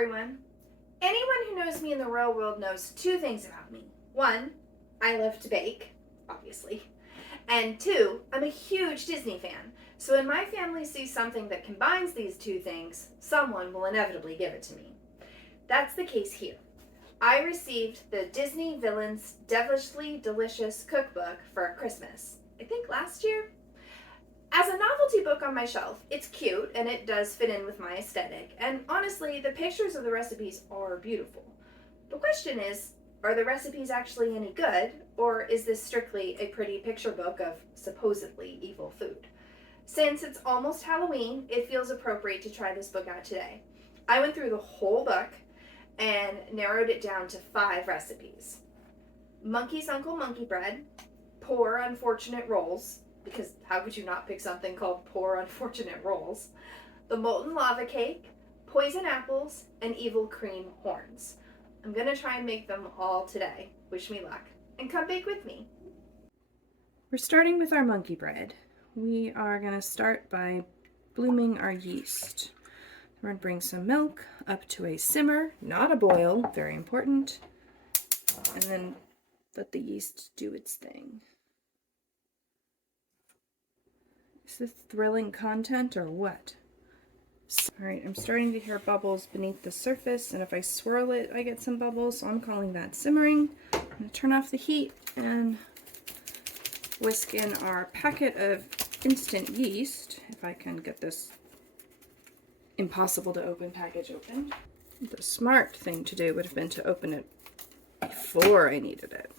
everyone. Anyone who knows me in the real world knows two things about me. One, I love to bake, obviously. And two, I'm a huge Disney fan. So when my family sees something that combines these two things, someone will inevitably give it to me. That's the case here. I received the Disney Villains Devilishly Delicious Cookbook for Christmas, I think last year. As a novelty book on my shelf, it's cute and it does fit in with my aesthetic, and honestly, the pictures of the recipes are beautiful. The question is, are the recipes actually any good, or is this strictly a pretty picture book of supposedly evil food? Since it's almost Halloween, it feels appropriate to try this book out today. I went through the whole book and narrowed it down to 5 recipes. Monkey's Uncle Monkey Bread, Poor Unfortunate Rolls, because how could you not pick something called Poor Unfortunate Rolls? The Molten Lava Cake, Poison Apples, and Evil Cream Horns. I'm gonna try and make them all today. Wish me luck. And come bake with me. We're starting with our monkey bread. We are gonna start by blooming our yeast. We're gonna bring some milk up to a simmer, not a boil, very important, and then let the yeast do its thing. Is this thrilling content or what? All right, I'm starting to hear bubbles beneath the surface, and if I swirl it, I get some bubbles, so I'm calling that simmering. I'm gonna turn off the heat and whisk in our packet of instant yeast, if I can get this impossible to open package open. The smart thing to do would have been to open it before I needed it,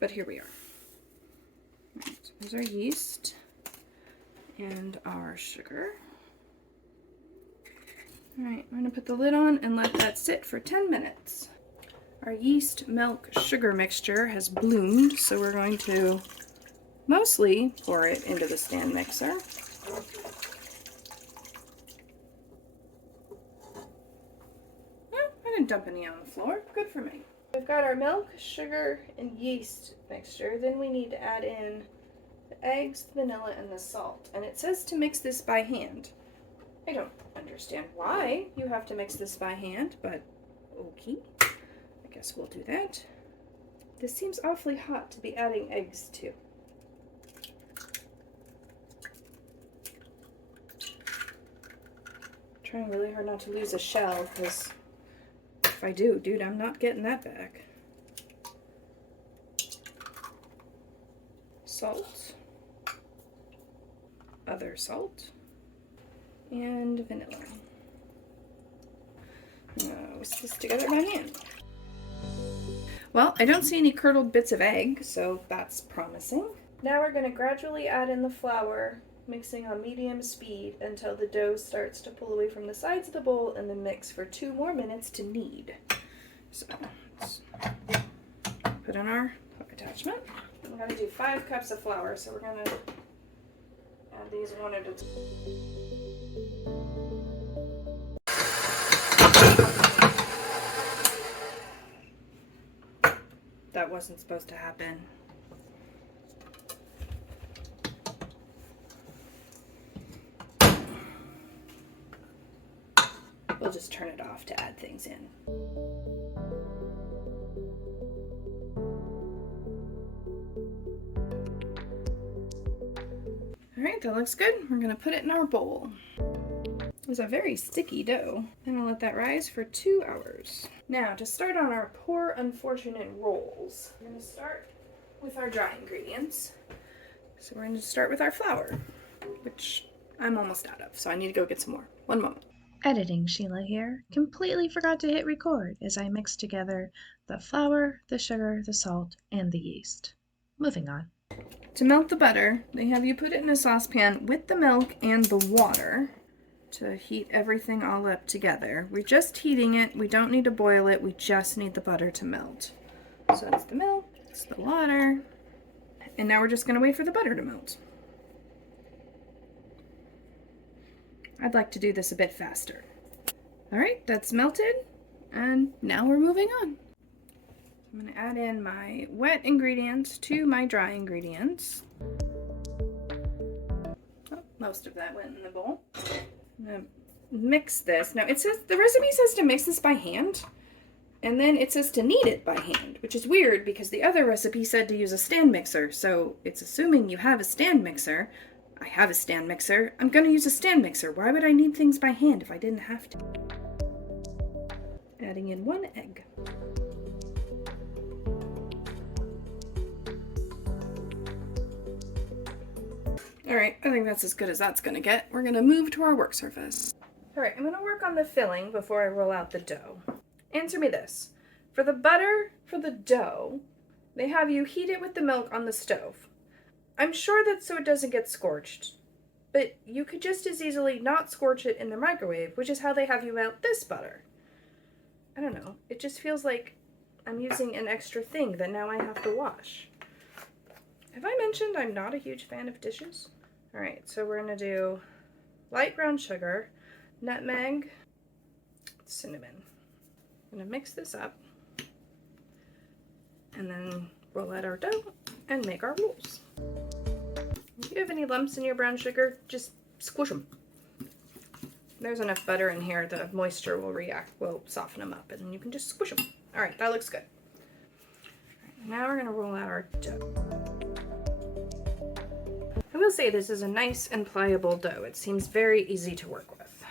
but here we are. All right, so there's our yeast and our sugar. All right, I'm gonna put the lid on and let that sit for 10 minutes. Our yeast, milk, sugar mixture has bloomed, so we're going to mostly pour it into the stand mixer. I didn't dump any on the floor, good for me. We've got our milk, sugar, and yeast mixture. Then we need to add in the eggs, the vanilla, and the salt. And it says to mix this by hand. I don't understand why you have to mix this by hand, but okay. I guess we'll do that. This seems awfully hot to be adding eggs to. Trying really hard not to lose a shell, because if I do, dude, I'm not getting that back. Salt. Other salt. And vanilla. Whisk this together by hand. Well, I don't see any curdled bits of egg, so that's promising. Now we're going to gradually add in the flour, mixing on medium speed until the dough starts to pull away from the sides of the bowl, and then mix for 2 more minutes to knead. So let's put in our hook attachment. I'm going to do 5 cups of flour, so we're going to add these one at a time. That wasn't supposed to happen. We'll just turn it off to add things in. All right, that looks good. We're gonna put it in our bowl. It was a very sticky dough. I'm gonna let that rise for 2 hours. Now, to start on our Poor Unfortunate Rolls, we're gonna start with our dry ingredients. So we're gonna start with our flour, which I'm almost out of, so I need to go get some more. One moment. Editing Sheila here. Completely forgot to hit record as I mixed together the flour, the sugar, the salt, and the yeast. Moving on. To melt the butter, they have you put it in a saucepan with the milk and the water to heat everything all up together. We're just heating it. We don't need to boil it. We just need the butter to melt. So it's the milk, it's the water, and now we're just going to wait for the butter to melt. I'd like to do this a bit faster. All right, that's melted, and now we're moving on. I'm going to add in my wet ingredients to my dry ingredients. Oh, most of that went in the bowl. I'm going to mix this. Now it says, the recipe says to mix this by hand, and then it says to knead it by hand, which is weird because the other recipe said to use a stand mixer, so it's assuming you have a stand mixer. I have a stand mixer. I'm gonna use a stand mixer. Why would I knead things by hand if I didn't have to? Adding in 1 egg. Alright, I think that's as good as that's gonna get. We're gonna move to our work surface. Alright, I'm gonna work on the filling before I roll out the dough. Answer me this. For the butter for the dough, they have you heat it with the milk on the stove. I'm sure that's so it doesn't get scorched, but you could just as easily not scorch it in the microwave, which is how they have you melt this butter. I don't know, it just feels like I'm using an extra thing that now I have to wash. Have I mentioned I'm not a huge fan of dishes? Alright, so we're gonna do light brown sugar, nutmeg, cinnamon. I'm gonna mix this up and then roll out our dough and make our rolls. If you have any lumps in your brown sugar, just squish them. There's enough butter in here, the moisture will soften them up, and then you can just squish them. All right, that looks good. Now we're gonna roll out our dough. I will say this is a nice and pliable dough. It seems very easy to work with.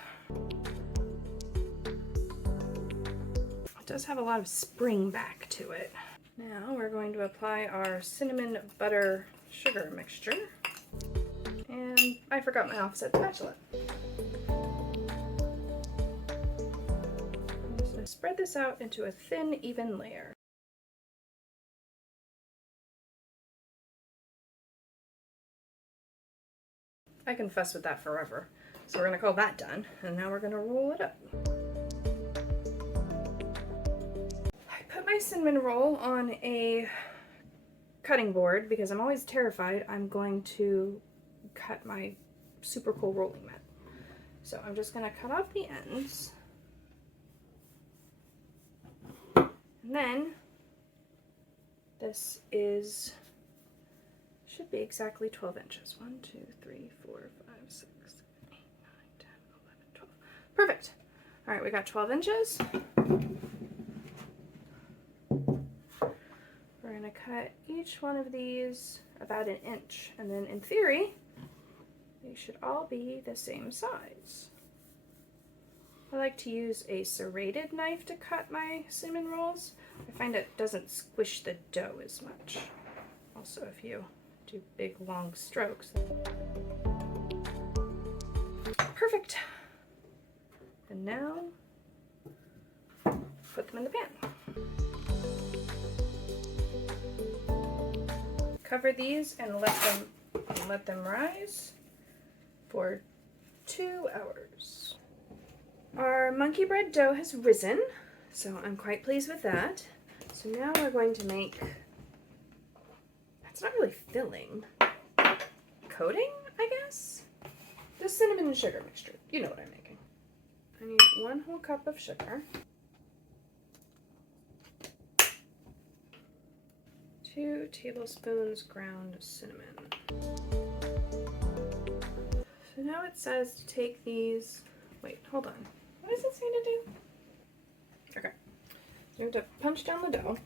It does have a lot of spring back to it. Now we're going to apply our cinnamon butter sugar mixture. And I forgot my offset spatula. I'm just going to spread this out into a thin, even layer. I can fuss with that forever. So we're going to call that done, and now we're going to roll it up. I put my cinnamon roll on a cutting board because I'm always terrified I'm going to cut my super cool rolling mat. So I'm just going to cut off the ends. And then this should be exactly 12 inches. 1, 2, 3, 4, 5, 6, 7, 8, 9, 10, 11, 12. Perfect. All right, we got 12 inches. We're going to cut each one of these about 1 inch, and then in theory, they should all be the same size. I like to use a serrated knife to cut my cinnamon rolls. I find it doesn't squish the dough as much. Also, if you do big, long strokes. Perfect. And now, put them in the pan. Cover these and let them rise for 2 hours. Our monkey bread dough has risen, so I'm quite pleased with that. So now we're going to make, it's not really filling, coating, I guess? The cinnamon and sugar mixture. You know what I'm making. I need 1 whole cup of sugar. 2 tablespoons ground cinnamon. So now it says to take these, wait, hold on. What does it say to do? Okay. So you have to punch down the dough.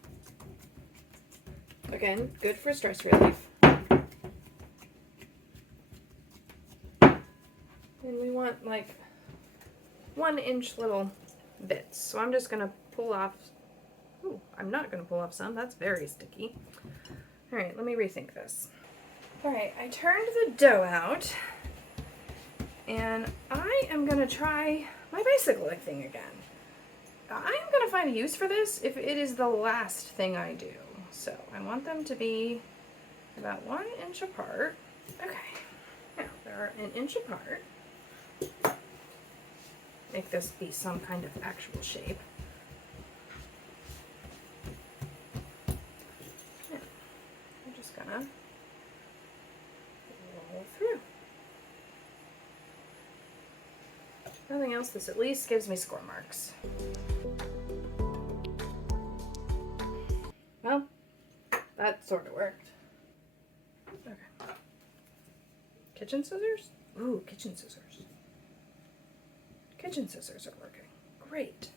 Again, good for stress relief. And we want like 1-inch little bits. So I'm just gonna pull off, ooh, I'm not gonna pull off some, that's very sticky. All right, let me rethink this. All right, I turned the dough out and I am gonna try my bicycling thing again. I'm gonna find a use for this if it is the last thing I do. So I want them to be about 1 inch apart. Okay, now they're 1 inch apart. Make this be some kind of actual shape. Now, I'm just gonna roll through. Nothing else, this at least gives me score marks. Well, that sort of worked. Okay. Kitchen scissors? Ooh, kitchen scissors. kitchen scissors are working. Great.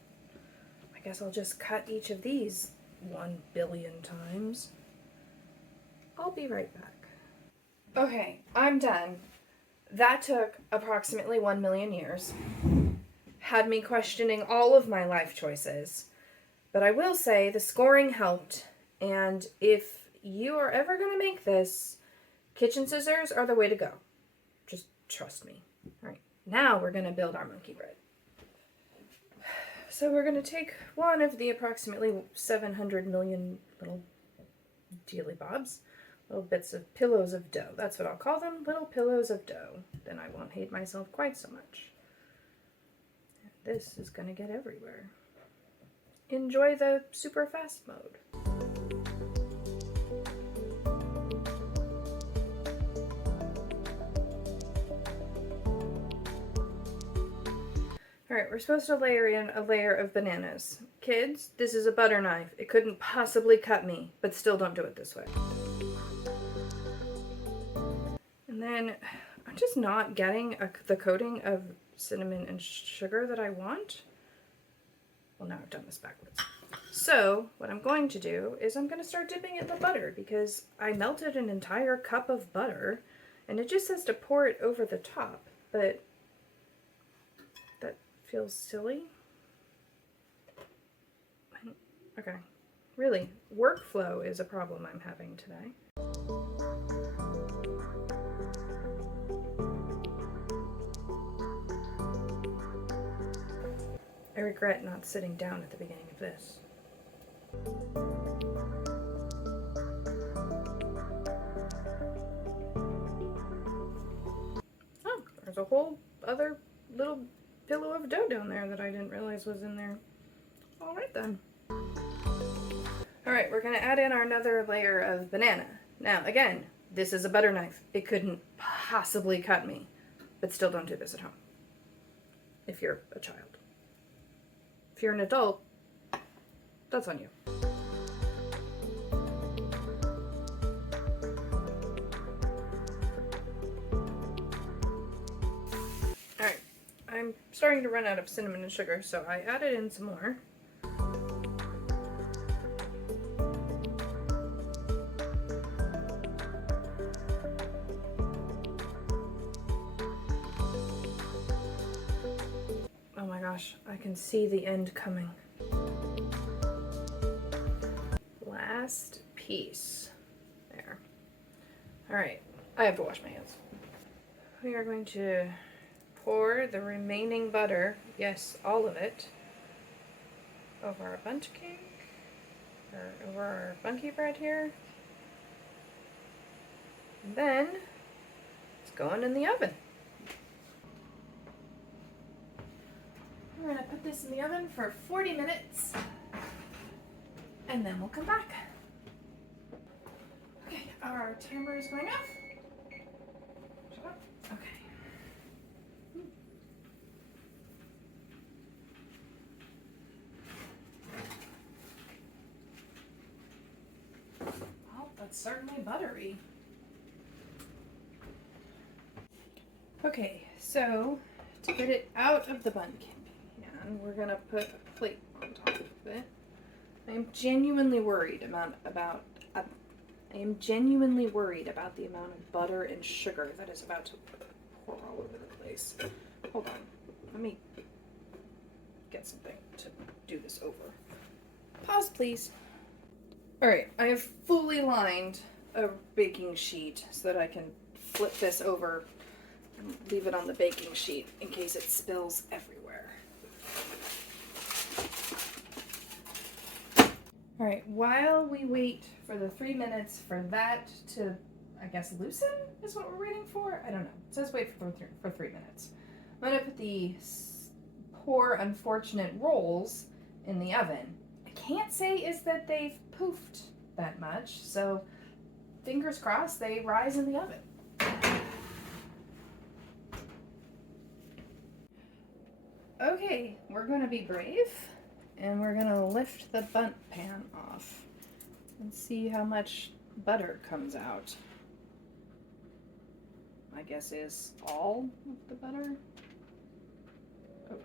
I guess I'll just cut each of these 1 billion times. I'll be right back. Okay, I'm done. That took approximately 1 million years. Had me questioning all of my life choices. But I will say the scoring helped, and if you are ever going to make this, kitchen scissors are the way to go. Just trust me. All right, now we're going to build our monkey bread. So we're going to take one of the approximately 700 million little dealy bobs, little bits of pillows of dough. That's what I'll call them, little pillows of dough. Then I won't hate myself quite so much. This is going to get everywhere. Enjoy the super fast mode. Alright, we're supposed to layer in a layer of bananas. Kids, this is a butter knife. It couldn't possibly cut me, but still don't do it this way. And then I'm just not getting the coating of cinnamon and sugar that I want. Well, now I've done this backwards. So what I'm going to do is I'm going to start dipping it in the butter because I melted an entire cup of butter and it just says to pour it over the top, but that feels silly. Okay, really, workflow is a problem I'm having today. I regret not sitting down at the beginning of this. Oh, there's a whole other little pillow of dough down there that I didn't realize was in there. All right then. All right, we're gonna add in our another layer of banana. Now, again, this is a butter knife. It couldn't possibly cut me, but still don't do this at home if you're a child. If you're an adult, that's on you. Alright, I'm starting to run out of cinnamon and sugar, so I added in some more. Oh my gosh, I can see the end coming. Last piece. There. Alright, I have to wash my hands. We are going to pour the remaining butter, yes, all of it, over our bundt cake, or over our monkey bread here. And then it's going in the oven. We're going to put this in the oven for 40 minutes and then we'll come back. Okay, our timer is going off. Shut up. Okay. Well, that's certainly buttery. Okay, so to get it out of the bun pan, we're gonna put a plate on top of it. I am genuinely worried about the amount of butter and sugar that is about to pour all over the place. Hold on, let me get something to do this over. Pause, please. All right, I have fully lined a baking sheet so that I can flip this over and leave it on the baking sheet in case it spills everywhere. All right, while we wait for the 3 minutes for that to, I guess, loosen is what we're waiting for? I don't know. It says wait for 3 minutes. I'm gonna put the poor unfortunate rolls in the oven. I can't say is that they've poofed that much, so fingers crossed they rise in the oven. Okay, we're gonna be brave and we're gonna lift the bundt pan off and see how much butter comes out. My guess is all of the butter. Oh,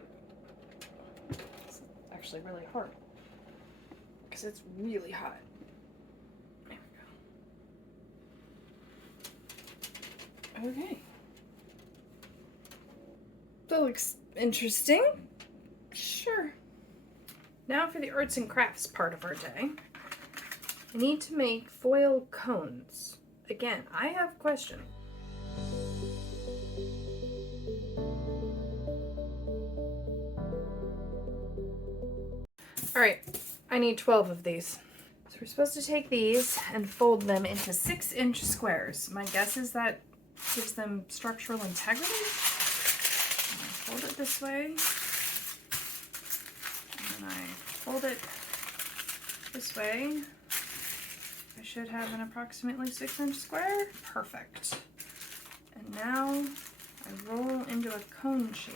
actually really hard because it's really hot. There we go. Okay. That looks interesting. Sure. Now for the arts and crafts part of our day. I need to make foil cones. Again, I have questions. Alright, I need 12 of these. So we're supposed to take these and fold them into 6-inch squares. My guess is that gives them structural integrity. Fold it this way. And then I fold it this way. I should have an approximately 6-inch square. Perfect. And now I roll into a cone shape.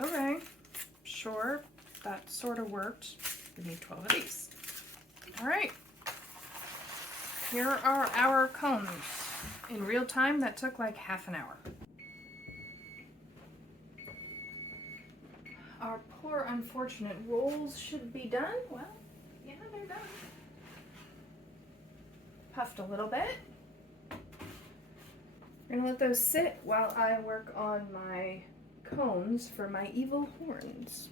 Okay, sure, that sort of worked. We need 12 of these. All right, here are our cones. In real time, that took like half an hour. Our poor unfortunate rolls should be done. Well, yeah, they're done. Puffed a little bit. We're gonna let those sit while I work on my cones for my evil horns.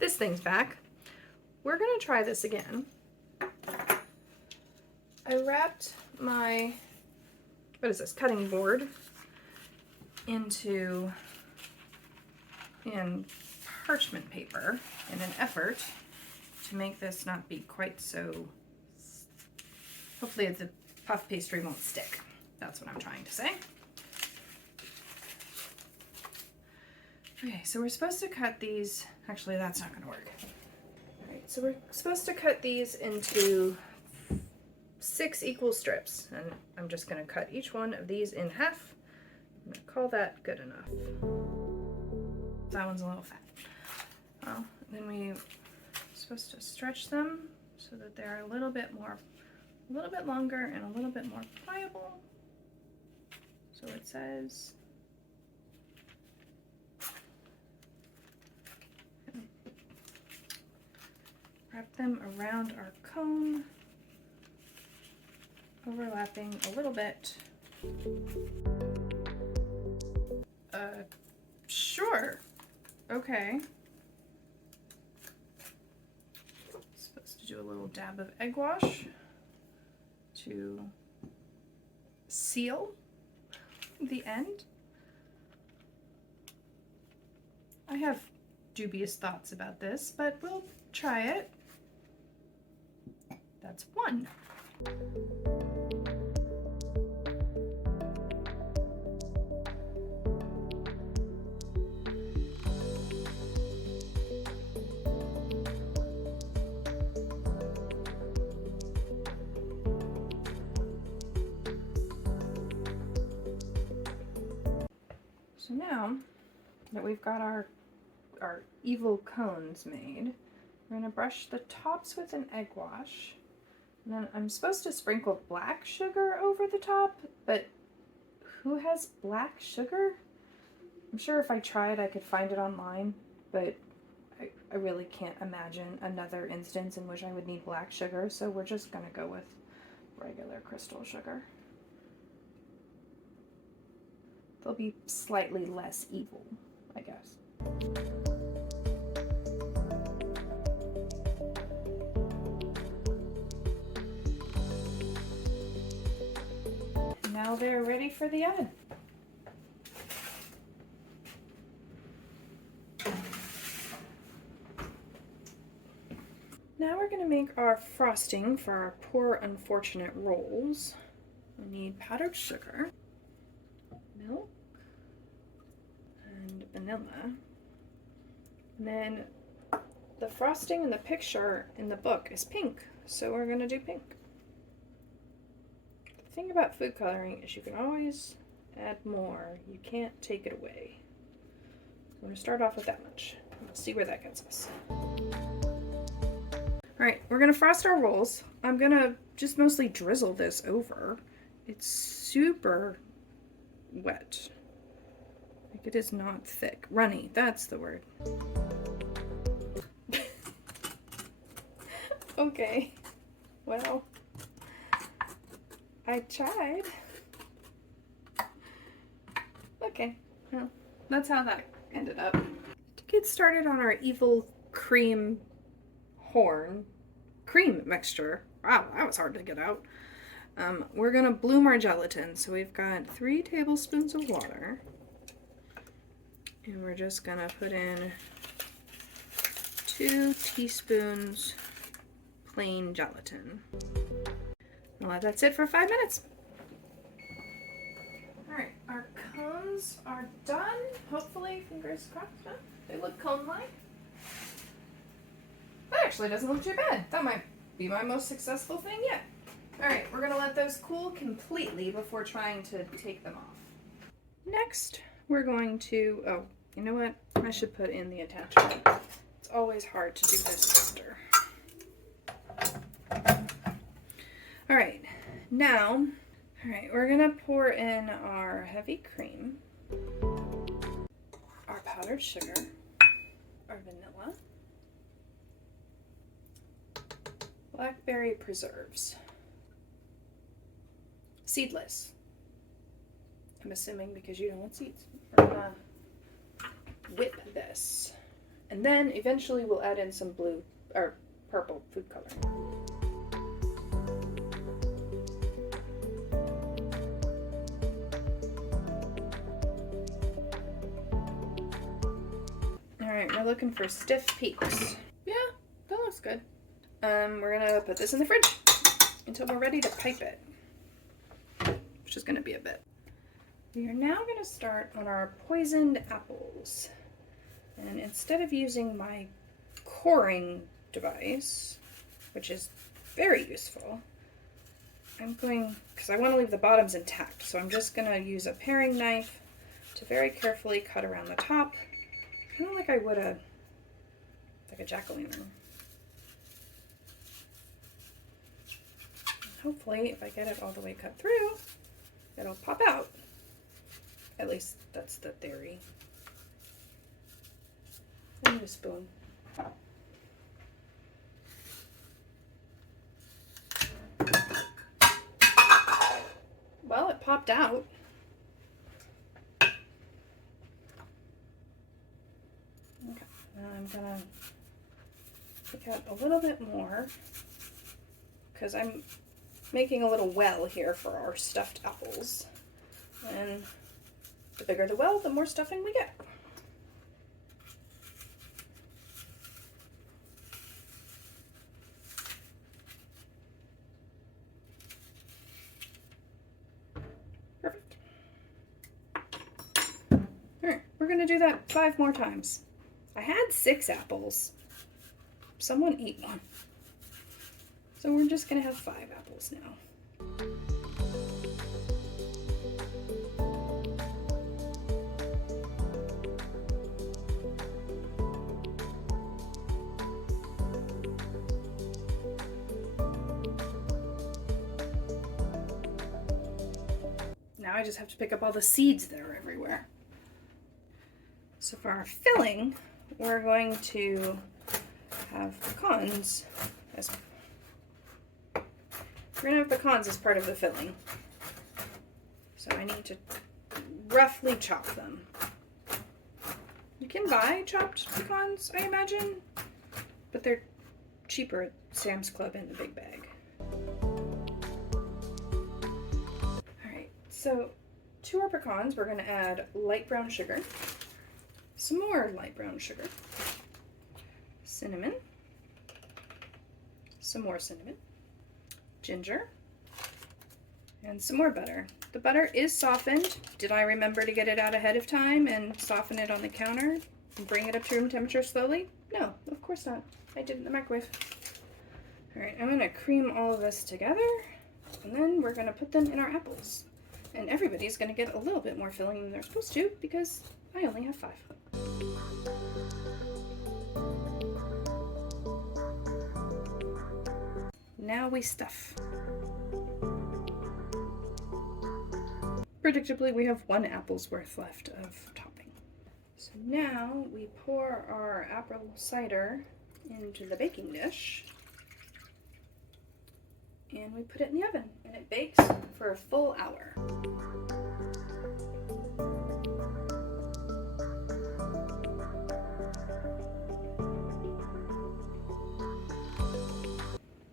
This thing's back. We're gonna try this again. I wrapped my, what is this, cutting board in parchment paper in an effort to make this not be quite so, hopefully the puff pastry won't stick. That's what I'm trying to say. Okay, so we're supposed to cut these, actually that's not gonna work. All right, so we're supposed to cut these into 6 equal strips, and I'm just gonna cut each one of these in half. I'm gonna call that good enough. That one's a little fat. Well, then we're supposed to stretch them so that they're a little bit longer and a little bit more pliable. So it says, wrap them around our cone, overlapping a little bit. Sure. Okay. Supposed to do a little dab of egg wash to seal the end. I have dubious thoughts about this, but we'll try it. That's 1. So now that we've got our evil cones made, we're gonna brush the tops with an egg wash. And then I'm supposed to sprinkle black sugar over the top, but who has black sugar? I'm sure if I tried I could find it online, but I really can't imagine another instance in which I would need black sugar, so we're just gonna go with regular crystal sugar. They'll be slightly less evil, I guess. Now they're ready for the oven. Now we're going to make our frosting for our poor unfortunate rolls. We need powdered sugar, milk, and vanilla. And then the frosting in the picture in the book is pink, so we're going to do pink. The thing about food coloring is you can always add more. You can't take it away. So I'm going to start off with that much. We'll see where that gets us. right, we're gonna frost our rolls. I'm gonna just mostly drizzle this over. It's super wet. Like, it is not thick. Runny, that's the word. Okay, well, I tried. Okay, well, that's how that ended up. To get started on our evil cream mixture, wow, that was hard to get out. We're gonna bloom our gelatin. So we've got 3 tablespoons of water, and we're just gonna put in 2 teaspoons plain gelatin. And let that sit for 5 minutes. Alright, our cones are done. Hopefully, fingers crossed, huh? They look cone-like. That actually doesn't look too bad. That might be my most successful thing yet. Alright, we're gonna let those cool completely before trying to take them off. Next, we're going to, oh, you know what? I should put in the attachment. It's always hard to do this after. Alright, now, we're gonna pour in our heavy cream, our powdered sugar, our vanilla, blackberry preserves, seedless. I'm assuming because you don't want seeds. We're gonna whip this, and then eventually we'll add in some blue or purple food coloring. Alright, we're looking for stiff peaks. Yeah, that looks good. We're gonna put this in the fridge until we're ready to pipe it, which is gonna be a bit. We are now gonna start on our poisoned apples. And instead of using my coring device, which is very useful, I'm going, because I want to leave the bottoms intact, so I'm just gonna use a paring knife to very carefully cut around the top, kind of like I would like a jack-o'-lantern. Hopefully, if I get it all the way cut through, it'll pop out. At least that's the theory. I need a spoon. Well, it popped out. Okay, now I'm gonna pick out a little bit more because I'm making a little well here for our stuffed apples. And the bigger the well, the more stuffing we get. Perfect. Alright, we're gonna do that 5 more times. I had 6 apples. Someone ate one. So we're just gonna have 5 apples now. Now I just have to pick up all the seeds that are everywhere. So for our filling, we're going to have pecans as part of the filling. So I need to roughly chop them. You can buy chopped pecans, I imagine, but they're cheaper at Sam's Club in the big bag. So to our pecans, we're going to add light brown sugar, some more light brown sugar, cinnamon, some more cinnamon, ginger, and some more butter. The butter is softened. Did I remember to get it out ahead of time and soften it on the counter and bring it up to room temperature slowly? No, of course not. I did it in the microwave. All right, I'm going to cream all of this together, and then we're going to put them in our apples. And everybody's going to get a little bit more filling than they're supposed to because I only have 5. now we stuff. Predictably, we have 1 apple's worth left of topping. So now we pour our apple cider into the baking dish and we put it in the oven and it bakes for a full hour.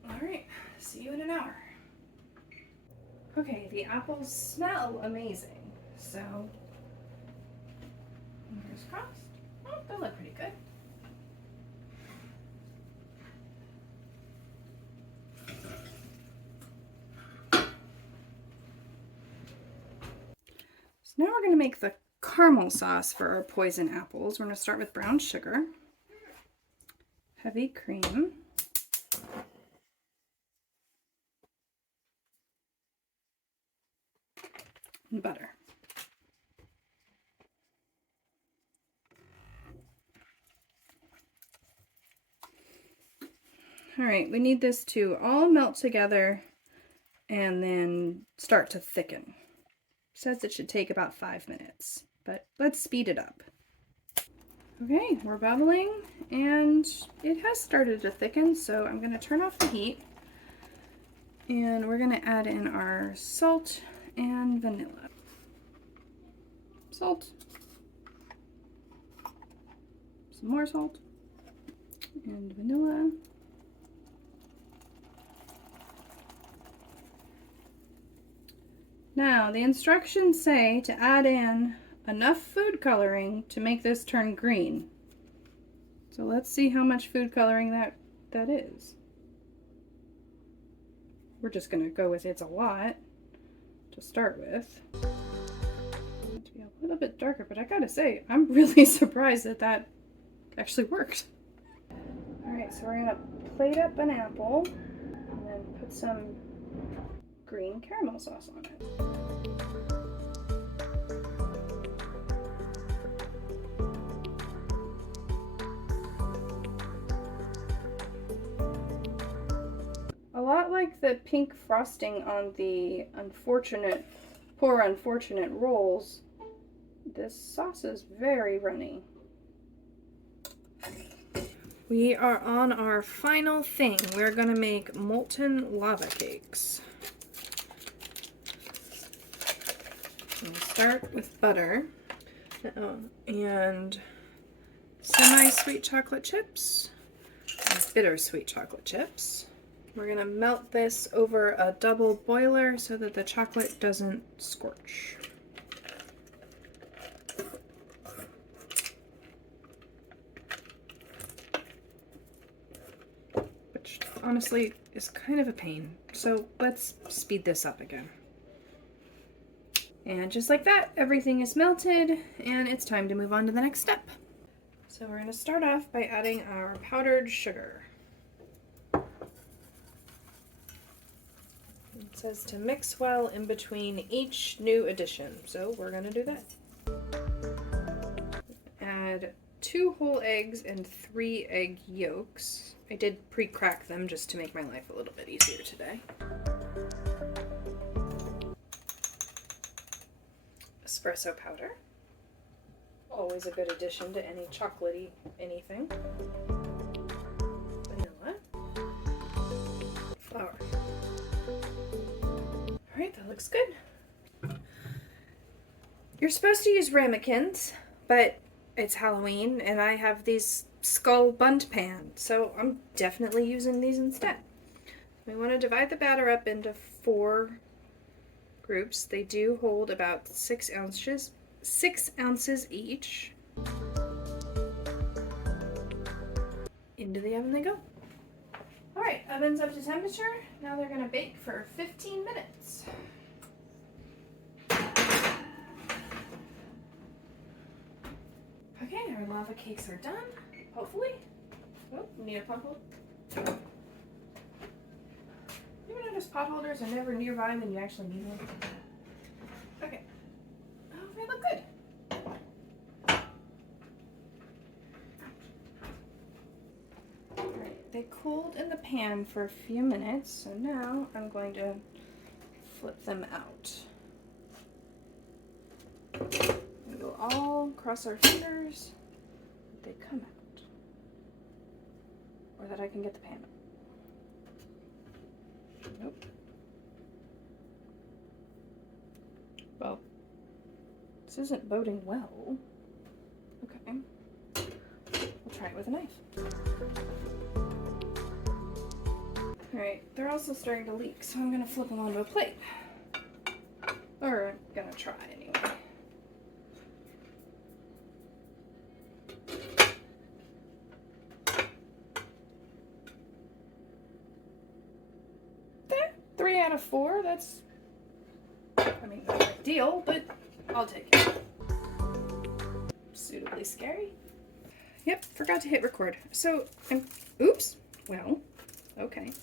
All right, see you in an hour. Okay, the apples smell amazing, so fingers crossed. Oh, they look pretty good. So now we're going to make the caramel sauce for our poison apples. We're going to start with brown sugar, heavy cream, and butter. All right, we need this to all melt together and then start to thicken. It says it should take about 5 minutes, but let's speed it up. Okay, we're bubbling and it has started to thicken, so I'm going to turn off the heat and we're going to add in our salt and vanilla. Salt, some more salt, and vanilla. Now, the instructions say to add in enough food coloring to make this turn green. So let's see how much food coloring that is. We're just going to go with it's a lot to start with. To be a little bit darker, but I gotta say, I'm really surprised that that actually worked. Alright, so we're gonna plate up an apple and then put some green caramel sauce on it. A lot like the pink frosting on the Poor Unfortunate rolls, this sauce is very runny. We are on our final thing. We're gonna make molten lava cakes. We'll start with butter and semi-sweet chocolate chips and bittersweet chocolate chips. We're gonna melt this over a double boiler so that the chocolate doesn't scorch. Which honestly is kind of a pain. So let's speed this up again. And just like that, everything is melted and it's time to move on to the next step. So we're gonna start off by adding our powdered sugar. It says to mix well in between each new addition, so we're going to do that. Add 2 whole eggs and 3 egg yolks. I did pre-crack them just to make my life a little bit easier today. Espresso powder. Always a good addition to any chocolatey anything. Vanilla. Flour. Alright, that looks good. You're supposed to use ramekins, but it's Halloween and I have these skull bunt pan, so I'm definitely using these instead. We want to divide the batter up into 4 groups. They do hold about 6 ounces each. Into the oven they go. Alright, oven's up to temperature. Now they're going to bake for 15 minutes. Okay, our lava cakes are done, hopefully. Oh, we need a pot holder. You ever notice pot holders are never nearby when you actually need one? Okay. Oh, they look good. Alright, they cooled in the pan for a few minutes, so now I'm going to flip them out. We will all cross our fingers that they come out, or that I can get the pan out. Nope. Well, this isn't boding well. Okay. We'll try it with a knife. Alright, they're also starting to leak, so I'm going to flip them onto a plate. Or I'm going to try anyway. There, 3 out of 4, that's, I mean, not ideal, but I'll take it. Suitably scary. Yep, forgot to hit record. So, oops, well, okay.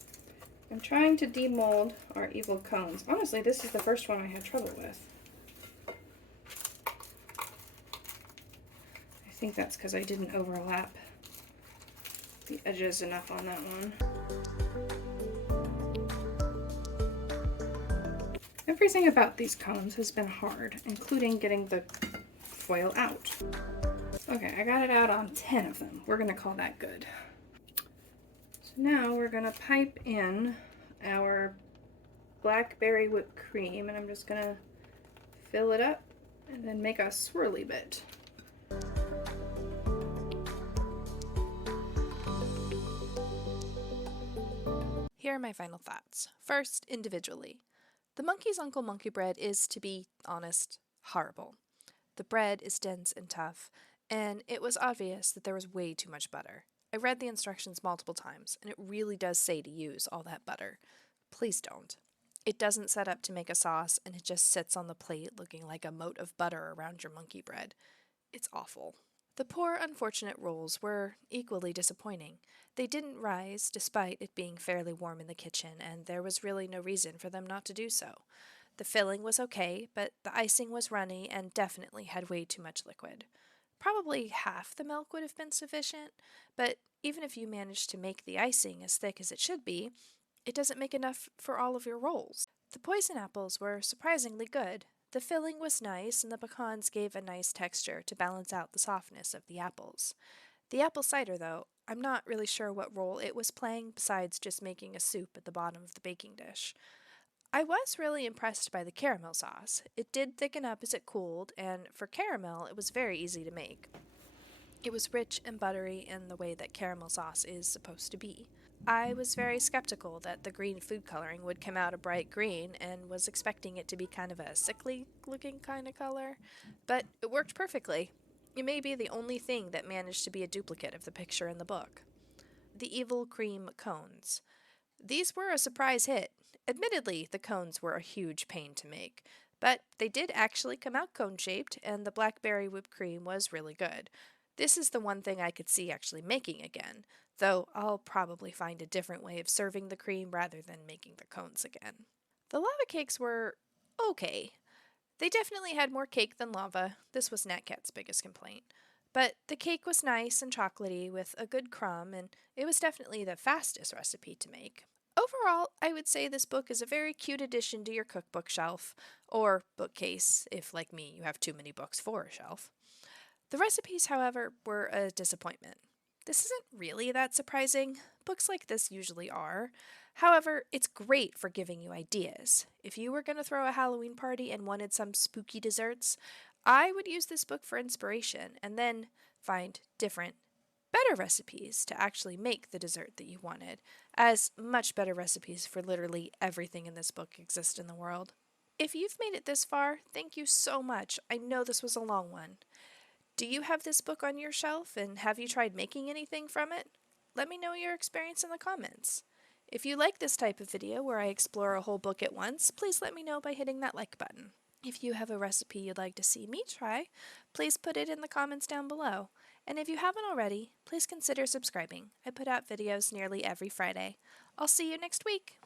I'm trying to demold our evil cones. Honestly, this is the first one I had trouble with. I think that's because I didn't overlap the edges enough on that one. Everything about these cones has been hard, including getting the foil out. Okay, I got it out on 10 of them. We're gonna call that good. So now we're gonna pipe in our blackberry whipped cream, and I'm just gonna fill it up and then make a swirly bit. Here are my final thoughts. First, individually. The Monkey's Uncle Monkey bread is, to be honest, horrible. The bread is dense and tough, and it was obvious that there was way too much butter. I read the instructions multiple times, and it really does say to use all that butter. Please don't. It doesn't set up to make a sauce, and it just sits on the plate looking like a mote of butter around your monkey bread. It's awful. The poor, unfortunate rolls were equally disappointing. They didn't rise, despite it being fairly warm in the kitchen, and there was really no reason for them not to do so. The filling was okay, but the icing was runny and definitely had way too much liquid. Probably half the milk would have been sufficient, but even if you managed to make the icing as thick as it should be, it doesn't make enough for all of your rolls. The poison apples were surprisingly good. The filling was nice, and the pecans gave a nice texture to balance out the softness of the apples. The apple cider, though, I'm not really sure what role it was playing besides just making a soup at the bottom of the baking dish. I was really impressed by the caramel sauce. It did thicken up as it cooled, and for caramel, it was very easy to make. It was rich and buttery in the way that caramel sauce is supposed to be. I was very skeptical that the green food coloring would come out a bright green and was expecting it to be kind of a sickly looking kind of color, but it worked perfectly. It may be the only thing that managed to be a duplicate of the picture in the book. The evil cream cones. These were a surprise hit. Admittedly, the cones were a huge pain to make, but they did actually come out cone-shaped, and the blackberry whipped cream was really good. This is the one thing I could see actually making again, though I'll probably find a different way of serving the cream rather than making the cones again. The lava cakes were okay. They definitely had more cake than lava. This was Nat Cat's biggest complaint. But the cake was nice and chocolatey with a good crumb, and it was definitely the fastest recipe to make. Overall, I would say this book is a very cute addition to your cookbook shelf, or bookcase, if like me you have too many books for a shelf. The recipes, however, were a disappointment. This isn't really that surprising. Books like this usually are. However, it's great for giving you ideas. If you were going to throw a Halloween party and wanted some spooky desserts, I would use this book for inspiration and then find different, better recipes to actually make the dessert that you wanted, as much better recipes for literally everything in this book exist in the world. If you've made it this far, thank you so much. I know this was a long one. Do you have this book on your shelf, and have you tried making anything from it? Let me know your experience in the comments. If you like this type of video where I explore a whole book at once, please let me know by hitting that like button. If you have a recipe you'd like to see me try, please put it in the comments down below. And if you haven't already, please consider subscribing. I put out videos nearly every Friday. I'll see you next week.